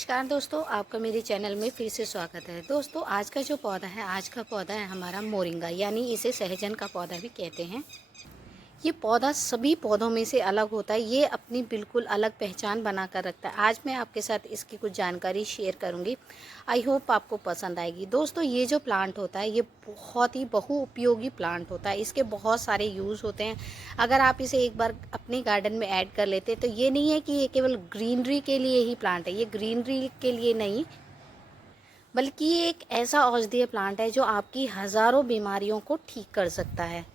नमस्कार दोस्तों, आपका मेरे चैनल में फिर से स्वागत है। दोस्तों, आज का जो पौधा है, आज का पौधा है हमारा मोरिंगा, यानी इसे सहजन का पौधा भी कहते हैं। ये पौधा सभी पौधों में से अलग होता है। ये अपनी बिल्कुल अलग पहचान बना कर रखता है। आज मैं आपके साथ इसकी कुछ जानकारी शेयर करूंगी। आई होप आपको पसंद आएगी। दोस्तों, ये जो प्लांट होता है ये बहुत ही बहुउपयोगी प्लांट होता है। इसके बहुत सारे यूज़ होते हैं। अगर आप इसे एक बार अपने गार्डन में ऐड कर लेते हैं तो ये नहीं है कि ये केवल ग्रीनरी के लिए ही प्लांट है। ये ग्रीनरी के लिए नहीं, बल्कि ये एक ऐसा औषधीय प्लांट है जो आपकी हज़ारों बीमारियों को ठीक कर सकता है।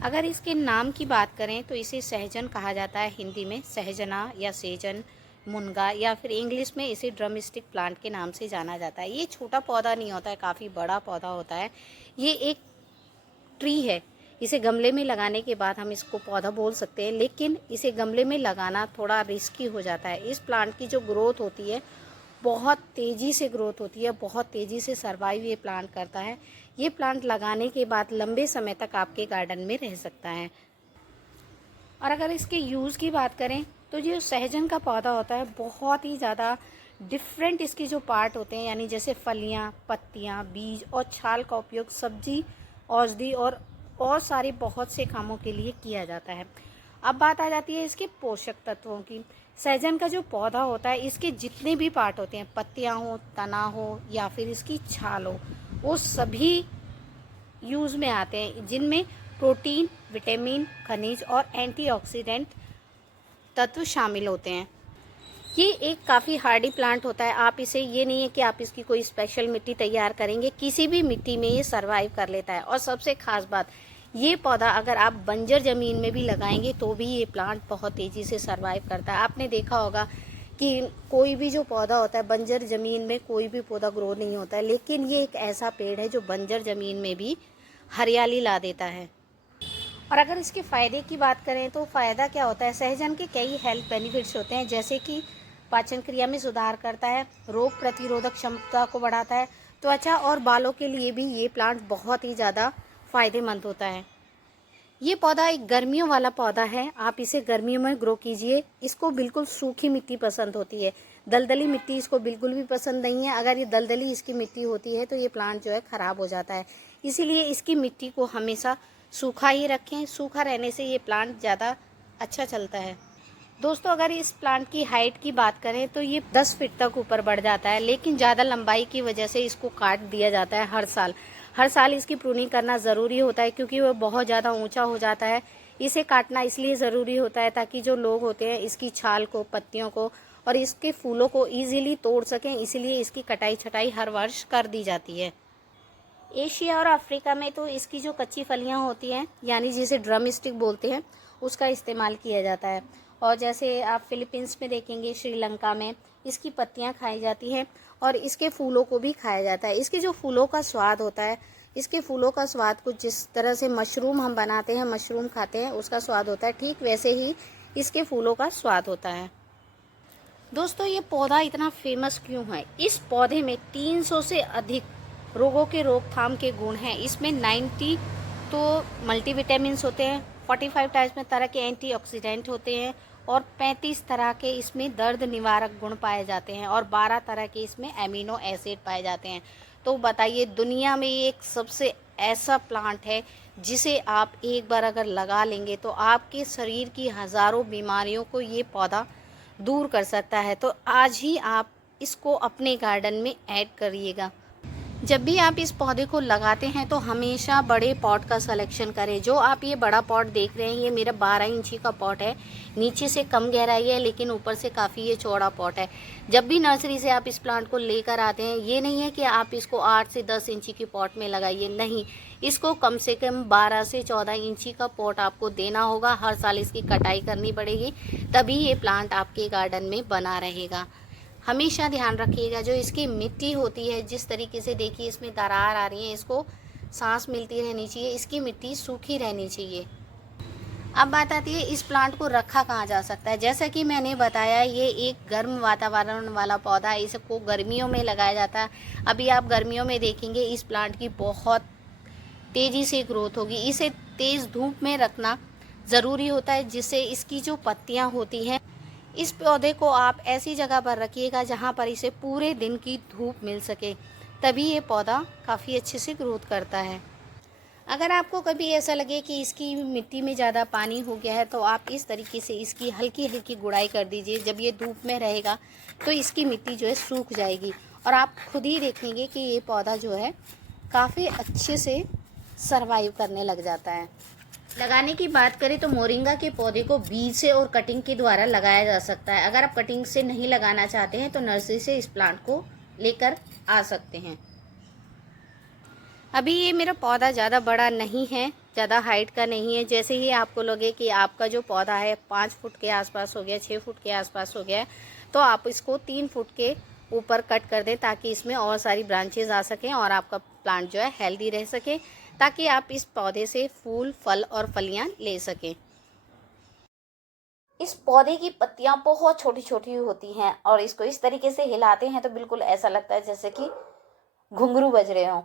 अगर इसके नाम की बात करें तो इसे सहजन कहा जाता है, हिंदी में सहजना या सेजन, मुनगा, या फिर इंग्लिश में इसे ड्रम स्टिक प्लांट के नाम से जाना जाता है। ये छोटा पौधा नहीं होता है, काफ़ी बड़ा पौधा होता है। ये एक ट्री है। इसे गमले में लगाने के बाद हम इसको पौधा बोल सकते हैं, लेकिन इसे गमले में लगाना थोड़ा रिस्की हो जाता है। इस प्लांट की जो ग्रोथ होती है बहुत तेज़ी से ग्रोथ होती है, बहुत तेज़ी से सर्वाइव ये प्लांट करता है। ये प्लांट लगाने के बाद लंबे समय तक आपके गार्डन में रह सकता है। और अगर इसके यूज़ की बात करें तो जो सहजन का पौधा होता है बहुत ही ज़्यादा डिफरेंट इसके जो पार्ट होते हैं, यानी जैसे फलियां, पत्तियां, बीज और छाल का उपयोग सब्जी, औषधि और सारे बहुत से कामों के लिए किया जाता है। अब बात आ जाती है इसके पोषक तत्वों की। सहजन का जो पौधा होता है इसके जितने भी पार्ट होते हैं, पत्तियां हो, तना हो या फिर इसकी छाल हो, वो सभी यूज़ में आते हैं, जिनमें प्रोटीन, विटामिन, खनिज और एंटीऑक्सीडेंट तत्व शामिल होते हैं। ये एक काफ़ी हार्डी प्लांट होता है। आप इसे, ये नहीं है कि आप इसकी कोई स्पेशल मिट्टी तैयार करेंगे, किसी भी मिट्टी में ये सर्वाइव कर लेता है। और सबसे खास बात, ये पौधा अगर आप बंजर ज़मीन में भी लगाएंगे तो भी ये प्लांट बहुत तेज़ी से सर्वाइव करता है। आपने देखा होगा कि कोई भी जो पौधा होता है, बंजर ज़मीन में कोई भी पौधा ग्रो नहीं होता है, लेकिन ये एक ऐसा पेड़ है जो बंजर ज़मीन में भी हरियाली ला देता है। और अगर इसके फ़ायदे की बात करें तो फ़ायदा क्या होता है, सहजन के कई हेल्थ बेनिफिट्स होते हैं, जैसे कि पाचन क्रिया में सुधार करता है, रोग प्रतिरोधक क्षमता को बढ़ाता है, त्वचा और बालों के लिए भी ये प्लांट बहुत ही ज़्यादा फ़ायदेमंद होता है। ये पौधा एक गर्मियों वाला पौधा है। आप इसे गर्मियों में ग्रो कीजिए। इसको बिल्कुल सूखी मिट्टी पसंद होती है, दलदली मिट्टी इसको बिल्कुल भी पसंद नहीं है। अगर ये दलदली इसकी मिट्टी होती है तो ये प्लांट जो है ख़राब हो जाता है। इसीलिए इसकी मिट्टी को हमेशा सूखा ही रखें। सूखा रहने से ये प्लांट ज़्यादा अच्छा चलता है। दोस्तों, अगर इस प्लांट की हाइट की बात करें तो ये 10 फीट तक ऊपर बढ़ जाता है, लेकिन ज़्यादा लंबाई की वजह से इसको काट दिया जाता है हर साल। हर साल इसकी प्रूनिंग करना ज़रूरी होता है, क्योंकि वह बहुत ज़्यादा ऊंचा हो जाता है। इसे काटना इसलिए ज़रूरी होता है ताकि जो लोग होते हैं इसकी छाल को, पत्तियों को और इसके फूलों को ईजिली तोड़ सकें। इसलिए इसकी कटाई छटाई हर वर्ष कर दी जाती है। एशिया और अफ्रीका में तो इसकी जो कच्ची फलियां होती हैं, यानी जिसे ड्रम स्टिक बोलते हैं, उसका इस्तेमाल किया जाता है। और जैसे आप फिलीपींस में देखेंगे, श्रीलंका में इसकी पत्तियां खाई जाती हैं और इसके फूलों को भी खाया जाता है। इसके जो फूलों का स्वाद होता है, इसके फूलों का स्वाद कुछ जिस तरह से मशरूम हम बनाते हैं, मशरूम खाते हैं, उसका स्वाद होता है, ठीक वैसे ही इसके फूलों का स्वाद होता है। दोस्तों, ये पौधा इतना फेमस क्यों है? इस पौधे में 300 से अधिक रोगों के रोकथाम के गुण हैं। इसमें 90 तो मल्टीविटामिन्स होते हैं, 45 टाइप्स में तरह के एंटीऑक्सीडेंट होते हैं और 35 तरह के इसमें दर्द निवारक गुण पाए जाते हैं और 12 तरह के इसमें एमिनो एसिड पाए जाते हैं। तो बताइए, दुनिया में ये एक सबसे ऐसा प्लांट है जिसे आप एक बार अगर लगा लेंगे तो आपके शरीर की हज़ारों बीमारियों को ये पौधा दूर कर सकता है। तो आज ही आप इसको अपने गार्डन में ऐड करिएगा। जब भी आप इस पौधे को लगाते हैं तो हमेशा बड़े पॉट का सिलेक्शन करें। जो आप ये बड़ा पॉट देख रहे हैं, ये मेरा 12 इंची का पॉट है। नीचे से कम गहराई है, लेकिन ऊपर से काफ़ी ये चौड़ा पॉट है। जब भी नर्सरी से आप इस प्लांट को लेकर आते हैं, ये नहीं है कि आप इसको 8 से 10 इंची की पॉट में लगाइए, नहीं, इसको कम से कम 12 से 14 इंची का पॉट आपको देना होगा। हर साल इसकी कटाई करनी पड़ेगी, तभी ये प्लांट आपके गार्डन में बना रहेगा। हमेशा ध्यान रखिएगा, जो इसकी मिट्टी होती है, जिस तरीके से देखिए इसमें दरार आ रही है, इसको सांस मिलती रहनी चाहिए, इसकी मिट्टी सूखी रहनी चाहिए। अब बात आती है इस प्लांट को रखा कहाँ जा सकता है। जैसा कि मैंने बताया, ये एक गर्म वातावरण वाला पौधा है, इसको गर्मियों में लगाया जाता है। अभी आप गर्मियों में देखेंगे इस प्लांट की बहुत तेज़ी से ग्रोथ होगी। इसे तेज़ धूप में रखना ज़रूरी होता है, जिससे इसकी जो पत्तियाँ होती हैं इस पौधे को आप ऐसी जगह पर रखिएगा जहाँ पर इसे पूरे दिन की धूप मिल सके, तभी ये पौधा काफ़ी अच्छे से ग्रोथ करता है। अगर आपको कभी ऐसा लगे कि इसकी मिट्टी में ज़्यादा पानी हो गया है तो आप इस तरीके से इसकी हल्की हल्की गुड़ाई कर दीजिए। जब ये धूप में रहेगा तो इसकी मिट्टी जो है सूख जाएगी और आप खुद ही देखेंगे कि ये पौधा जो है काफ़ी अच्छे से सरवाइव करने लग जाता है। लगाने की बात करें तो मोरिंगा के पौधे को बीज से और कटिंग के द्वारा लगाया जा सकता है। अगर आप कटिंग से नहीं लगाना चाहते हैं तो नर्सरी से इस प्लांट को लेकर आ सकते हैं। अभी ये मेरा पौधा ज़्यादा बड़ा नहीं है, ज़्यादा हाइट का नहीं है। जैसे ही आपको लगे कि आपका जो पौधा है 5 फुट के आसपास हो गया, 6 फुट के आसपास हो गया है, तो आप इसको 3 फुट के ऊपर कट कर दें ताकि इसमें और सारी ब्रांचेज आ सकें और आपका प्लांट जो है हेल्दी रह सके, ताकि आप इस पौधे से फूल, फल और फलियाँ ले सकें। इस पौधे की पत्तियाँ बहुत छोटी छोटी होती हैं और इसको इस तरीके से हिलाते हैं तो बिल्कुल ऐसा लगता है जैसे कि घुंघरू बज रहे हों।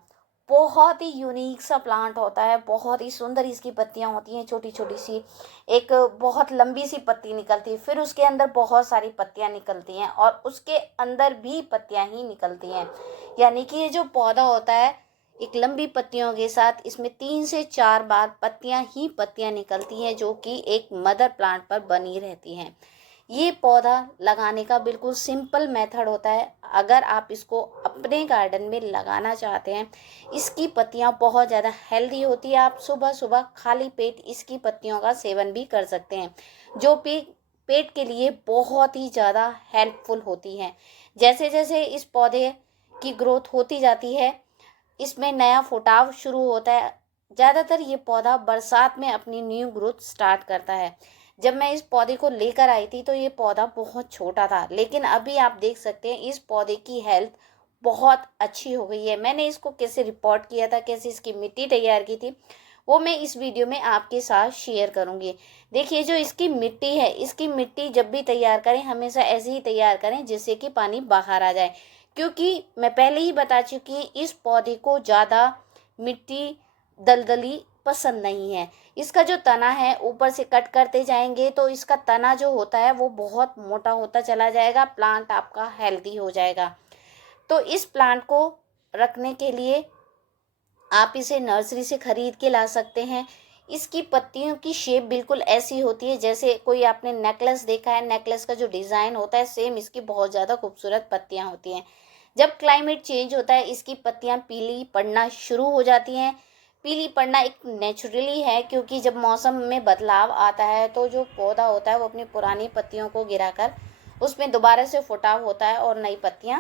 बहुत ही यूनिक सा प्लांट होता है, बहुत ही सुंदर इसकी पत्तियां होती हैं, छोटी छोटी सी। एक बहुत लंबी सी पत्ती निकलती है, फिर उसके अंदर बहुत सारी पत्तियां निकलती हैं और उसके अंदर भी पत्तियां ही निकलती हैं। यानी कि ये जो पौधा होता है, एक लंबी पत्तियों के साथ इसमें 3 से 4 बार पत्तियां ही पत्तियां निकलती हैं, जो कि एक मदर प्लांट पर बनी रहती हैं। ये पौधा लगाने का बिल्कुल सिंपल मेथड होता है। अगर आप इसको अपने गार्डन में लगाना चाहते हैं, इसकी पत्तियां बहुत ज़्यादा हेल्दी होती है। आप सुबह सुबह खाली पेट इसकी पत्तियों का सेवन भी कर सकते हैं, जो पेट के लिए बहुत ही ज़्यादा हेल्पफुल होती हैं। जैसे जैसे इस पौधे की ग्रोथ होती जाती है, इसमें नया फुटाव शुरू होता है। ज़्यादातर ये पौधा बरसात में अपनी न्यू ग्रोथ स्टार्ट करता है। जब मैं इस पौधे को लेकर आई थी तो ये पौधा बहुत छोटा था, लेकिन अभी आप देख सकते हैं इस पौधे की हेल्थ बहुत अच्छी हो गई है। मैंने इसको कैसे रिपोर्ट किया था, कैसे इसकी मिट्टी तैयार की थी, वो मैं इस वीडियो में आपके साथ शेयर करूंगी। देखिए, जो इसकी मिट्टी है, इसकी मिट्टी जब भी तैयार करें हमेशा ऐसे ही तैयार करें जिससे कि पानी बाहर आ जाए, क्योंकि मैं पहले ही बता चुकी इस पौधे को ज़्यादा मिट्टी दलदली पसंद नहीं है। इसका जो तना है ऊपर से कट करते जाएंगे तो इसका तना जो होता है वो बहुत मोटा होता चला जाएगा, प्लांट आपका हेल्दी हो जाएगा। तो इस प्लांट को रखने के लिए आप इसे नर्सरी से खरीद के ला सकते हैं। इसकी पत्तियों की शेप बिल्कुल ऐसी होती है जैसे कोई आपने नेकलेस देखा है, नेकलेस का जो डिज़ाइन होता है सेम इसकी बहुत ज़्यादा खूबसूरत पत्तियां होती हैं। जब क्लाइमेट चेंज होता है इसकी पत्तियां पीली पड़ना शुरू हो जाती हैं। पीली पड़ना एक नेचुरली है, क्योंकि जब मौसम में बदलाव आता है तो जो पौधा होता है वो अपनी पुरानी पत्तियों को गिराकर उसमें दोबारा से फुटाव होता है और नई पत्तियां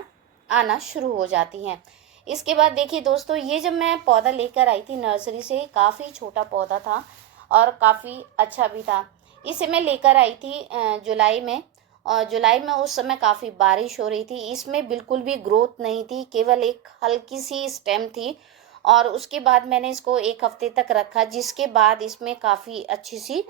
आना शुरू हो जाती हैं। इसके बाद देखिए दोस्तों, ये जब मैं पौधा लेकर आई थी नर्सरी से, काफ़ी छोटा पौधा था और काफ़ी अच्छा भी था। इसे मैं लेकर आई थी जुलाई में, और जुलाई में उस समय काफ़ी बारिश हो रही थी। इसमें बिल्कुल भी ग्रोथ नहीं थी, केवल एक हल्की सी स्टेम थी। और उसके बाद मैंने इसको 1 हफ्ते तक रखा, जिसके बाद इसमें काफ़ी अच्छी सी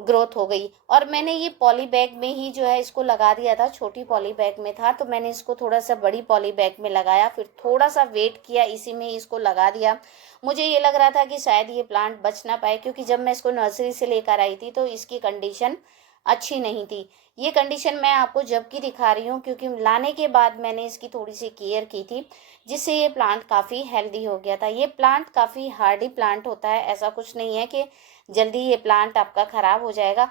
ग्रोथ हो गई। और मैंने ये पॉली बैग में ही जो है इसको लगा दिया था। छोटी पॉली बैग में था तो मैंने इसको थोड़ा सा बड़ी पॉली बैग में लगाया, फिर थोड़ा सा वेट किया, इसी में इसको लगा दिया। मुझे ये लग रहा था कि शायद ये प्लांट बच ना पाए, क्योंकि जब मैं इसको नर्सरी से लेकर आई थी तो इसकी कंडीशन अच्छी नहीं थी। ये कंडीशन मैं आपको जब की दिखा रही हूँ क्योंकि लाने के बाद मैंने इसकी थोड़ी सी केयर की थी, जिससे ये प्लांट काफ़ी हेल्दी हो गया था। ये प्लांट काफ़ी हार्डी प्लांट होता है, ऐसा कुछ नहीं है कि जल्दी ये प्लांट आपका ख़राब हो जाएगा।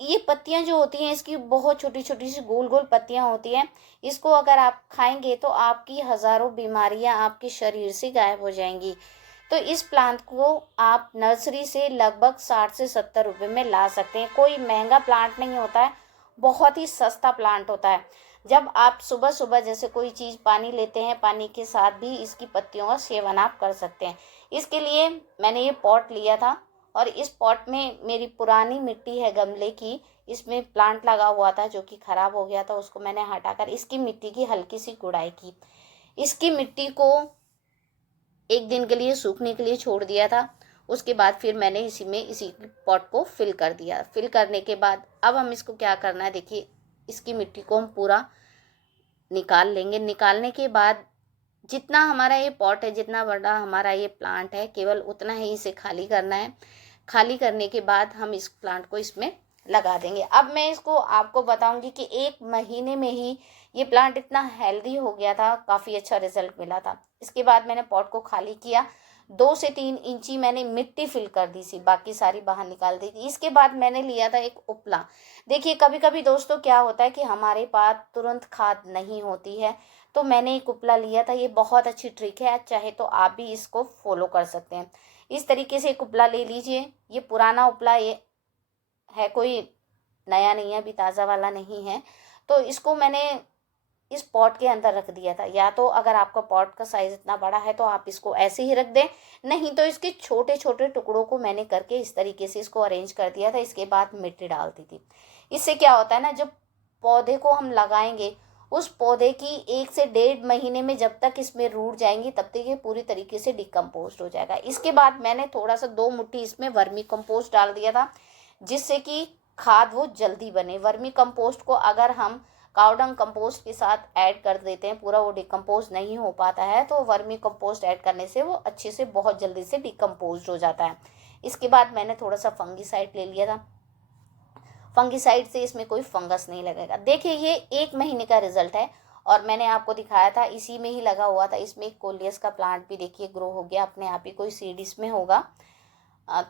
ये पत्तियां जो होती हैं इसकी बहुत छोटी छोटी सी गोल गोल पत्तियां होती हैं। इसको अगर आप खाएंगे तो आपकी हज़ारों बीमारियां आपके शरीर से गायब हो जाएंगी। तो इस प्लांट को आप नर्सरी से लगभग 60 से 70 रुपये में ला सकते हैं। कोई महंगा प्लांट नहीं होता है, बहुत ही सस्ता प्लांट होता है। जब आप सुबह सुबह जैसे कोई चीज़ पानी लेते हैं, पानी के साथ भी इसकी पत्तियों का सेवन आप कर सकते हैं। इसके लिए मैंने ये पॉट लिया था और इस पॉट में मेरी पुरानी मिट्टी है गमले की, इसमें प्लांट लगा हुआ था जो कि ख़राब हो गया था, उसको मैंने हटाकर इसकी मिट्टी की हल्की सी गुड़ाई की। इसकी मिट्टी को 1 दिन के लिए सूखने के लिए छोड़ दिया था। उसके बाद फिर मैंने इसी पॉट को फिल कर दिया। फिल करने के बाद अब हम इसको क्या करना है, देखिए इसकी मिट्टी को हम पूरा निकाल लेंगे। निकालने के बाद जितना हमारा ये पॉट है, जितना बड़ा हमारा ये प्लांट है, केवल उतना ही इसे खाली करना है। खाली करने के बाद हम इस प्लांट को इसमें लगा देंगे। अब मैं इसको आपको बताऊंगी कि 1 महीने में ही ये प्लांट इतना हेल्दी हो गया था, काफ़ी अच्छा रिजल्ट मिला था। इसके बाद मैंने पॉट को खाली किया, 2 से 3 इंची मैंने मिट्टी फिल कर दी थी, बाकी सारी बाहर निकाल दी थी। इसके बाद मैंने लिया था एक उपला। देखिए कभी कभी दोस्तों क्या होता है कि हमारे पास तुरंत खाद नहीं होती है, तो मैंने एक उपला लिया था। ये बहुत अच्छी ट्रिक है, चाहे तो आप भी इसको फॉलो कर सकते हैं। इस तरीके से एक उपला ले लीजिए। ये पुराना उपला ये है, कोई नया नहीं है, अभी ताज़ा वाला नहीं है। तो इसको मैंने इस पॉट के अंदर रख दिया था। या तो अगर आपका पॉट का साइज़ इतना बड़ा है तो आप इसको ऐसे ही रख दें, नहीं तो इसके छोटे छोटे टुकड़ों को मैंने करके इस तरीके से इसको अरेंज कर दिया था। इसके बाद मिट्टी डाल दी थी। इससे क्या होता है ना, जब पौधे को हम लगाएंगे, उस पौधे की 1 से 1.5 महीने में जब तक इसमें रूट जाएंगी तब तक ये पूरी तरीके से डिकम्पोज हो जाएगा। इसके बाद मैंने थोड़ा सा 2 मुट्ठी इसमें वर्मी कंपोस्ट डाल दिया था, जिससे कि खाद वो जल्दी बने। वर्मी कंपोस्ट को अगर हम काउडंग कंपोस्ट के साथ ऐड कर देते हैं, पूरा वो डिकम्पोज नहीं हो पाता है, तो वर्मी कंपोस्ट ऐड करने से वो अच्छे से बहुत जल्दी से डिकम्पोज हो जाता है। इसके बाद मैंने थोड़ा सा फंगीसाइड ले लिया था। फंगीसाइड से इसमें कोई फंगस नहीं लगेगा। देखिए ये 1 महीने का रिजल्ट है और मैंने आपको दिखाया था, इसी में ही लगा हुआ था। इसमें एक कोलियस का प्लांट भी देखिए ग्रो हो गया अपने आप ही, कोई सीड इसमें होगा।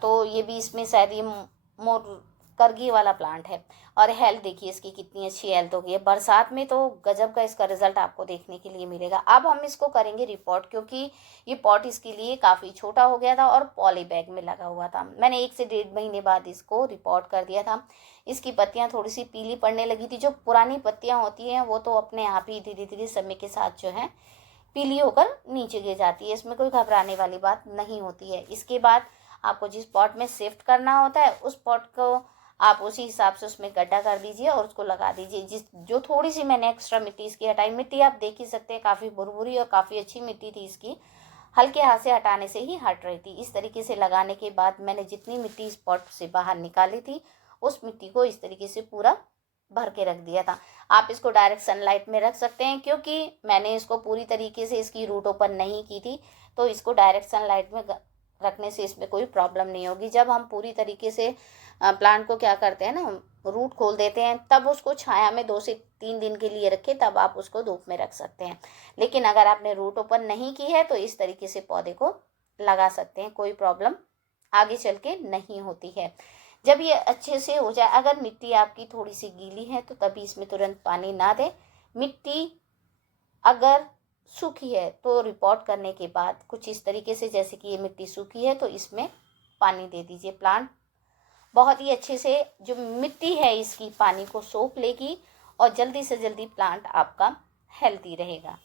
तो ये भी इसमें शायद ये मोर करगी वाला प्लांट है। और हेल्थ देखिए इसकी कितनी अच्छी हेल्थ हो गई है। बरसात में तो गजब का इसका रिजल्ट आपको देखने के लिए मिलेगा। अब हम इसको करेंगे रिपोर्ट, क्योंकि ये पॉट इसके लिए काफ़ी छोटा हो गया था और पॉली बैग में लगा हुआ था। मैंने 1 से 1.5 महीने बाद इसको रिपोर्ट कर दिया था। इसकी पत्तियाँ थोड़ी सी पीली पड़ने लगी थी। जो पुरानी पत्तियाँ होती हैं वो तो अपने आप ही धीरे धीरे समय के साथ जो है पीली होकर नीचे गिर जाती है। इसमें कोई घबराने वाली बात नहीं होती है। इसके बाद आपको जिस पॉट में शिफ्ट करना होता है उस पॉट को आप उसी हिसाब से उसमें गड्ढा कर दीजिए और उसको लगा दीजिए। जो थोड़ी सी मैंने एक्स्ट्रा मिट्टी इसकी हटाई, मिट्टी आप देख ही सकते हैं काफ़ी भुरभुरी और काफ़ी अच्छी मिट्टी थी इसकी, हल्के हाथ से हटाने से ही हट रही थी। इस तरीके से लगाने के बाद मैंने जितनी मिट्टी इस पॉट से बाहर निकाली थी उस मिट्टी को इस तरीके से पूरा भर के रख दिया था। आप इसको डायरेक्ट सनलाइट में रख सकते हैं, क्योंकि मैंने इसको पूरी तरीके से इसकी रूट ओपन नहीं की थी, तो इसको डायरेक्ट सनलाइट में रखने से इसमें कोई प्रॉब्लम नहीं होगी। जब हम पूरी तरीके से प्लांट को क्या करते हैं ना, रूट खोल देते हैं, तब उसको छाया में 2 से 3 दिन के लिए रखें, तब आप उसको धूप में रख सकते हैं। लेकिन अगर आपने रूट ओपन नहीं की है तो इस तरीके से पौधे को लगा सकते हैं, कोई प्रॉब्लम आगे चल के नहीं होती है। जब ये अच्छे से हो जाए, अगर मिट्टी आपकी थोड़ी सी गीली है तो तभी इसमें तुरंत पानी ना दें। मिट्टी अगर सूखी है तो रिपोर्ट करने के बाद कुछ इस तरीके से, जैसे कि ये मिट्टी सूखी है तो इसमें पानी दे दीजिए। प्लांट बहुत ही अच्छे से, जो मिट्टी है इसकी पानी को सोख लेगी और जल्दी से जल्दी प्लांट आपका हेल्दी रहेगा।